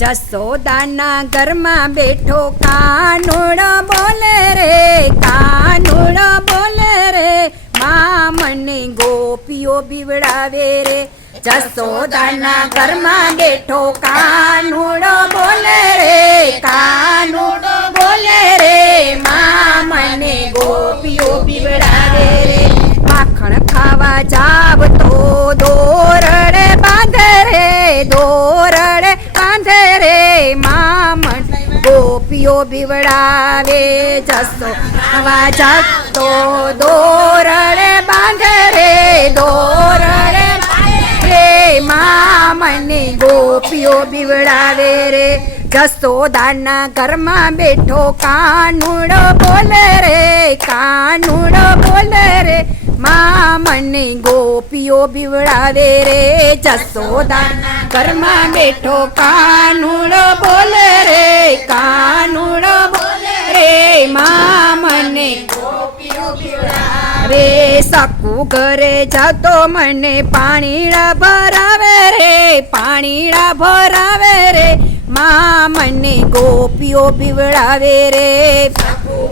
જસોદાના ઘરમાં બેઠો કાનુડો બોલે રે, કાનુડો બોલે રે, મા મને ગોપીઓ બીવડાવે રે. જસોદાના ઘરમાં બેઠો કાનુડો બોલે રે, કાનુડો બોલે રે, મા મને ગોપીઓ બીવડાવે રે. માખણ ખાવા જાવ તો દોરડે બાંધે રે, દોરડે બાંધે રે, મા મને ગોપીઓ બીવડાવે. જસોદા જાવ તો દોરડે બાંધે રે, દોરડે રે, મા મને ગોપીઓ બીવડાવે રે. જસોદાના ઘરમાં બેઠો કાનુડો બોલે રે, કાનુડો બોલે રે, મા મને ગોપીઓ બીવડાવે રે. જસોદાના ઘરમાં બેઠો કાનુડો બોલે રે, કાનુડો બોલે રે, મા મને ગોપીઓ બીવડાવે. સકુ ઘરે જાતો મને પાણીડા ભરાવે રે, પાણીડા ભરાવે રે, મા મને ગોપીઓ બીવડાવે રે.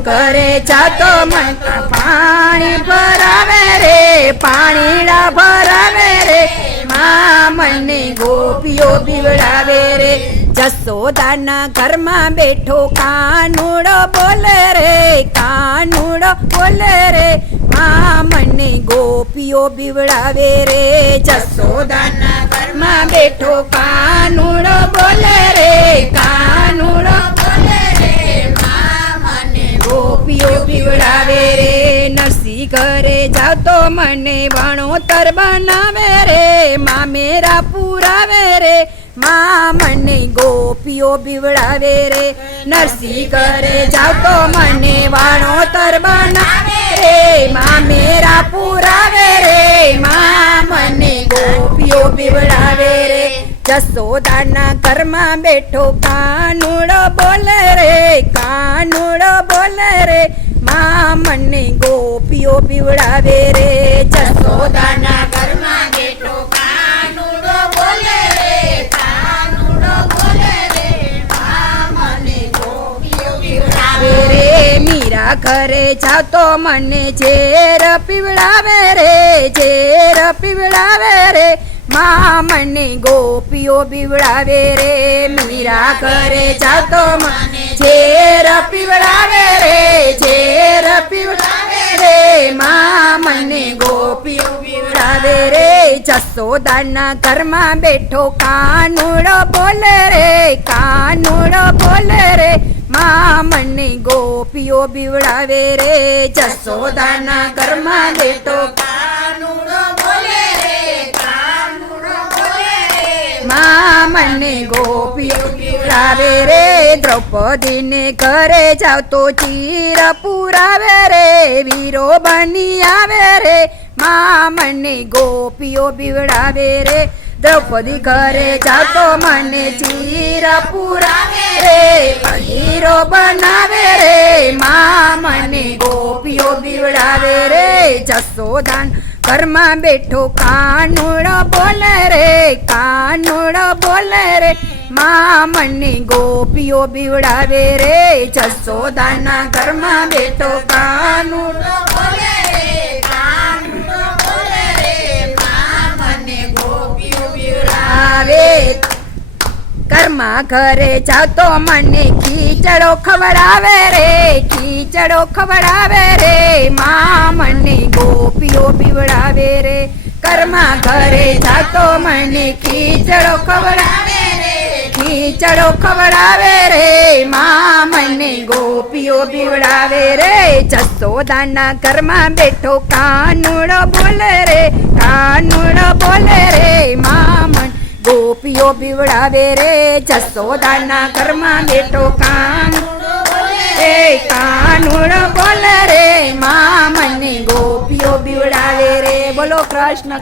ઘરે જાતો મને પાણી ભરાવે રે, પાણીડા ભરાવે રે, મા મને ગોપીઓ બીવડાવે રે. જસોદાના ઘરમાં બેઠો કાનુડો બોલે રે, કાનુડો બોલે રે, મા મને ગોપીઓ બીવડાવે રે. જસોદાના ઘરમાં બેઠો કાનુડો બોલે રે, કાનુડો બોલે રે, મા મને ગોપીઓ બીવડાવે રે. નરસિંહ ઘરે જાવ તો મને વણોતર બનાવે રે, મા મેરા પુરાવે રે, મા મને ગોપીઓ બીવડાવે રે. નરસિંહ ઘરે જાવ તો મને વાણોતર બનાવે રે, મા મેરા પુરાવે રે, મા મને ગોપીઓ બીવડાવે રે. જસોદાના ઘરમાં બેઠો કાનુડો બોલે રે, કાનુડો બોલે રે, મા મને ગોપીઓ બીવડાવે રે. જસોદાના ઘરમાં બેઠો કાનુડો બોલે રે, કાનુડો બોલે રે, મા મને ગોપીઓ બીવડાવે રે. મીરા ઘરે જાવ તો મને ઝેર પીવડાવે રે, ઝેર પીવડાવે રે, મા મને ગોપીઓ બીવડાવે રે. મીરા ઘરે જાવ તો મને ઝેર પીવડાવે રે, ઝેર પીવડાવે રે, મા મને ગોપીઓ બીવડાવે રે. જસોદાના ઘરમાં બેઠો કાનુડો બોલે રે, કાનુડો બોલે રે, મા મને ગોપીઓ બીવડાવે રે. જસોદાના ઘરમાં બેઠો કાનુડો બોલે રે, કાનુડો બોલે રે, મા મને ગોપીઓ બીવડાવે રે. દ્રૌપદીને ઘરે જાવ તો ચીર પુરાવે રે, વીરો બની આવે રે, મા મને ગોપીઓ બીવડાવે રે. દ્રૌપદી ઘરે જાવ તો મને ચીર પુરાવે રે, હીરો બનાવે રે, મા મને ગોપીઓ બીવડાવે રે. જસોદાન ઘરમાં બેઠો કાનુડો બોલે રે, કાનુડો બોલે રે, મા મને ગોપીઓ બીવડાવે રે. જસોદાના ઘરમાં બેઠો કાનુડો બોલે રે, કાનુડો બોલે રે, મા મને ગોપીઓ બીવડાવે. ઘરમાં ઘરે જાવ તો મને ખીચડો ખવડાવે રે, ખીચડો ખવડાવે રે, મા મને ગોપીઓ બીવડાવે રે. ઘરમાં ઘરે જાવ તો મને ખીચડો ખવડાવે રે, ખીચડો ખવડાવે રે, મા મને ગોપીઓ બીવડાવે રે. જસોદાના ઘરમાં બેઠો કાનુડો બોલે રે, કાનુડો બોલે રે, મા મને ગોપીઓ બીવડાવે રે. જસોદાના ઘરમાં બેઠો કાનુડો બોલે રે, કાનુડો બોલે રે, મા મને ગોપીઓ બીવડાવે રે. બોલો કૃષ્ણ.